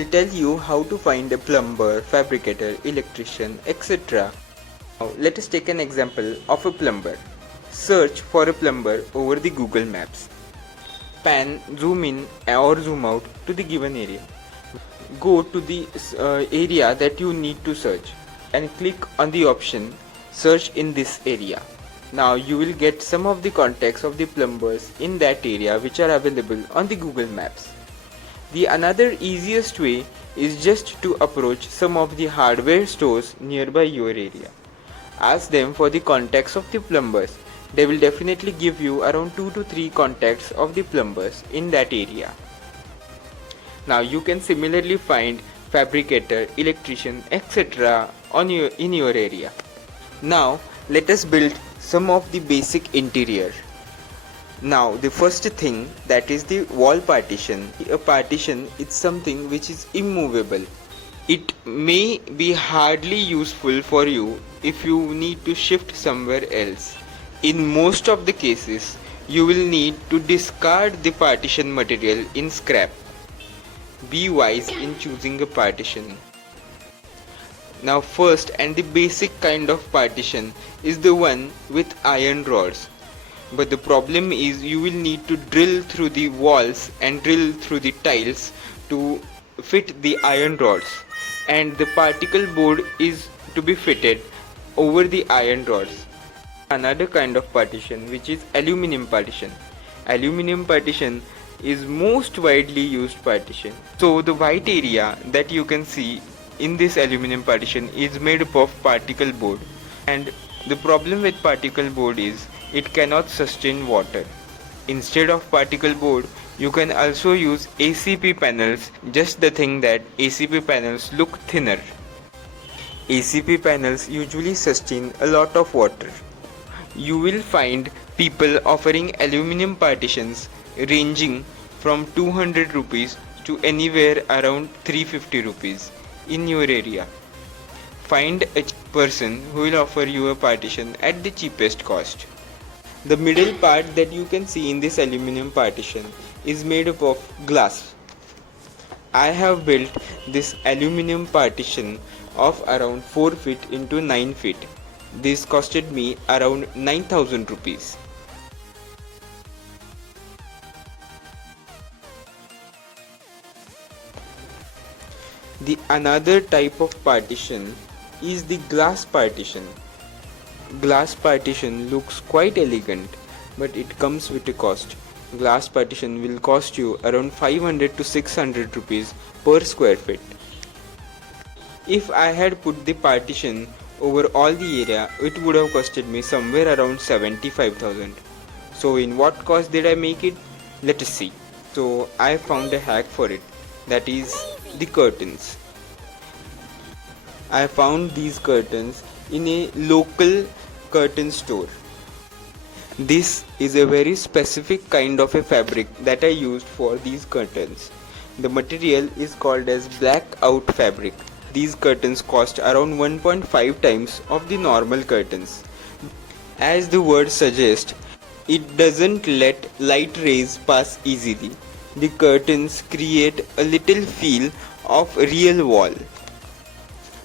will tell you how to find a plumber, fabricator, electrician, etc. Now let us take an example of a plumber. Search for a plumber over the Google Maps. Pan, zoom in or zoom out to the given area. Go to the area that you need to search and click on the option search in this area. Now you will get some of the contacts of the plumbers in that area which are available on the Google Maps. The another easiest way is just to approach some of the hardware stores nearby your area. Ask them for the contacts of the plumbers. They will definitely give you around 2 to 3 contacts of the plumbers in that area. Now you can similarly find fabricator, electrician, etc. in your area. Now let us build some of the basic interior. Now the first thing, that is the wall partition. A partition is something which is immovable. It may be hardly useful for you if you need to shift somewhere else. In most of the cases, you will need to discard the partition material in scrap. Be wise in choosing a partition. Now first and the basic kind of partition is the one with iron rods. But the problem is you will need to drill through the walls and drill through the tiles to fit the iron rods, and the particle board is to be fitted over the iron rods. Another kind of partition which is aluminum partition. Aluminum partition is most widely used partition. So the white area that you can see in this aluminum partition is made up of particle board, and the problem with particle board is it cannot sustain water. Instead of particle board, you can also use ACP panels, just the thing that ACP panels look thinner. ACP panels usually sustain a lot of water. You will find people offering aluminum partitions ranging from 200 rupees to anywhere around 350 rupees in your area. Find a person who will offer you a partition at the cheapest cost. The middle part that you can see in this aluminum partition is made up of glass. I have built this aluminum partition of around 4 feet into 9 feet. This costed me around 9,000 rupees. The another type of partition is the glass partition. Glass partition looks quite elegant, but it comes with a cost. Glass partition will cost you around 500 to 600 rupees per square feet. If I had put the partition over all the area, it would have costed me somewhere around 75,000. So in what cost did I make it? Let us see. So I found a hack for it, that is the curtains. I found these curtains in a local curtain store. This is a very specific kind of a fabric that I used for these curtains. The material is called as blackout fabric. These curtains cost around 1.5 times of the normal curtains. As the word suggests, it doesn't let light rays pass easily. The curtains create a little feel of real wall.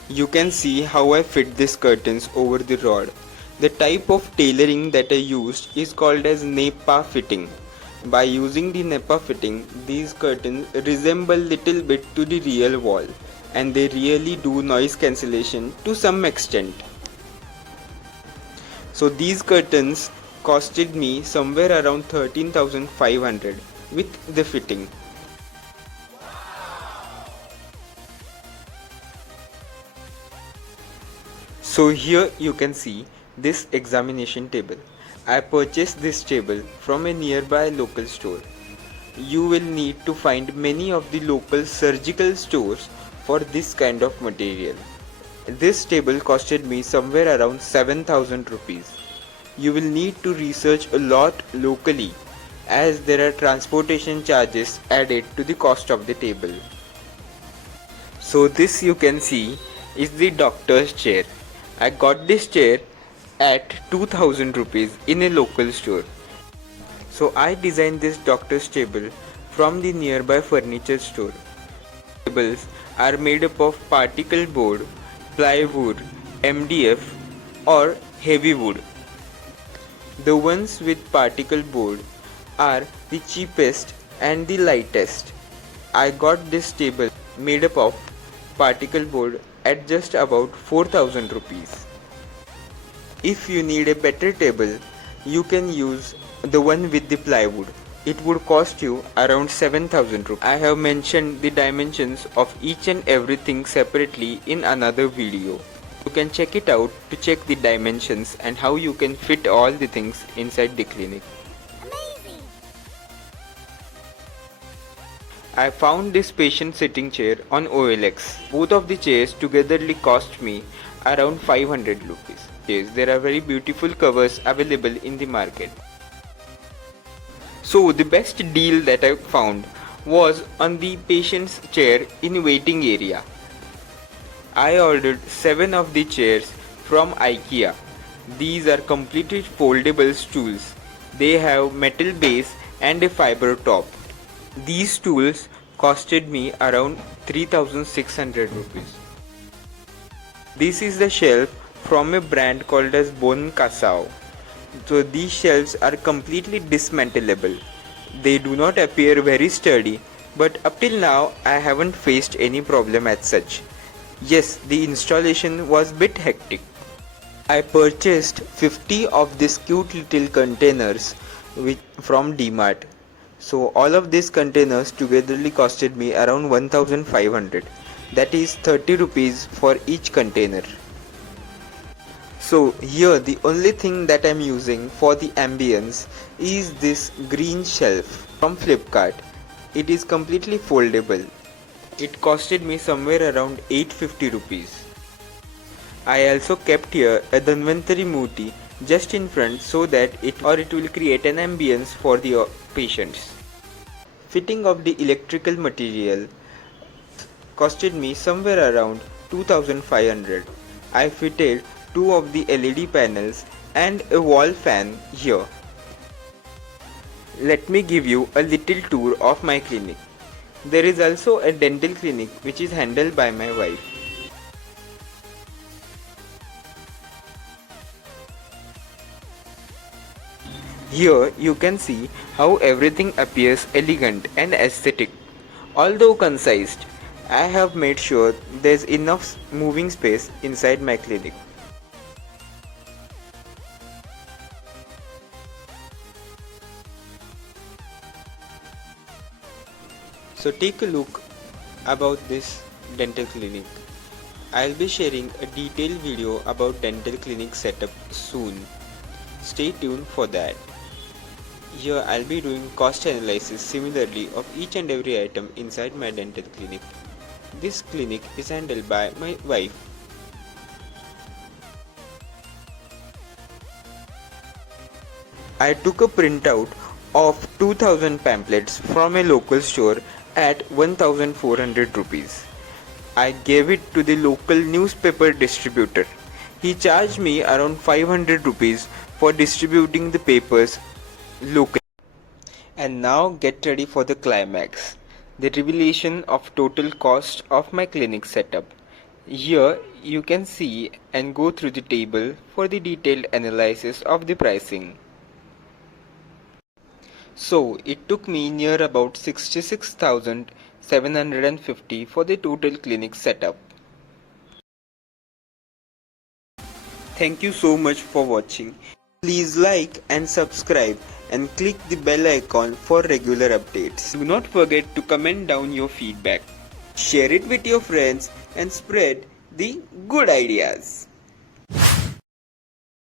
You can see how I fit these curtains over the rod. The type of tailoring that I used is called as NEPA fitting. By using the NEPA fitting, these curtains resemble little bit to the real wall, and they really do noise cancellation to some extent. So these curtains costed me somewhere around 13,500 with the fitting. So here you can see this examination table. I purchased this table from a nearby local store. You will need to find many of the local surgical stores for this kind of material. This table costed me somewhere around 7,000 rupees. You will need to research a lot locally, as there are transportation charges added to the cost of the table. So this you can see is the doctor's chair. I got this chair at 2,000 rupees in a local store. So I designed this doctor's table from the nearby furniture store. tables are made up of particle board, plywood, MDF or heavy wood. The ones with particle board are the cheapest and the lightest. I got this table made up of particle board at just about 4000 rupees. If you need a better table, you can use the one with the plywood. It would cost you around 7000 rupees. I have mentioned the dimensions of each and everything separately in another video. You can check it out to check the dimensions and how you can fit all the things inside the clinic. Amazing! I found this patient sitting chair on OLX. Both of the chairs togetherly cost me around 500 rupees. Yes, there are very beautiful covers available in the market. So the best deal that I found was on the patient's chair in waiting area. I ordered 7 of the chairs from IKEA. These are completely foldable stools. They have metal base and a fiber top. These stools costed me around 3600 rupees. This is the shelf from a brand called as Bon Casau. So these shelves are completely dismantleable. They do not appear very sturdy, but up till now I haven't faced any problem as such. Yes, the installation was bit hectic. I purchased 50 of these cute little containers from DMart. So all of these containers togetherly costed me around 1500. That is 30 rupees for each container. So here the only thing that I am using for the ambience is this green shelf from Flipkart. It is completely foldable. It costed me somewhere around 850 rupees. I also kept here a Dhanwantari murti just in front so that it will create an ambience for the patients. Fitting of the electrical material costed me somewhere around 2500. I fitted 2 of the LED panels and a wall fan here. Let me give you a little tour of my clinic. There is also a dental clinic which is handled by my wife. Here you can see how everything appears elegant and aesthetic. Although concised, I have made sure there's enough moving space inside my clinic. So take a look about this dental clinic. I'll be sharing a detailed video about dental clinic setup soon. Stay tuned for that. Here I'll be doing cost analysis similarly of each and every item inside my dental clinic. This clinic is handled by my wife. I took a printout of 2000 pamphlets from a local store at 1400 rupees. I gave it to the local newspaper distributor. He charged me around 500 rupees for distributing the papers locally. And now get ready for the climax, the revelation of total cost of my clinic setup. Here you can see and go through the table for the detailed analysis of the pricing. So it took me near about 66,750 for the total clinic setup. Thank you so much for watching. Please like and subscribe and click the bell icon for regular updates. Do not forget to comment down your feedback. Share it with your friends and spread the good ideas.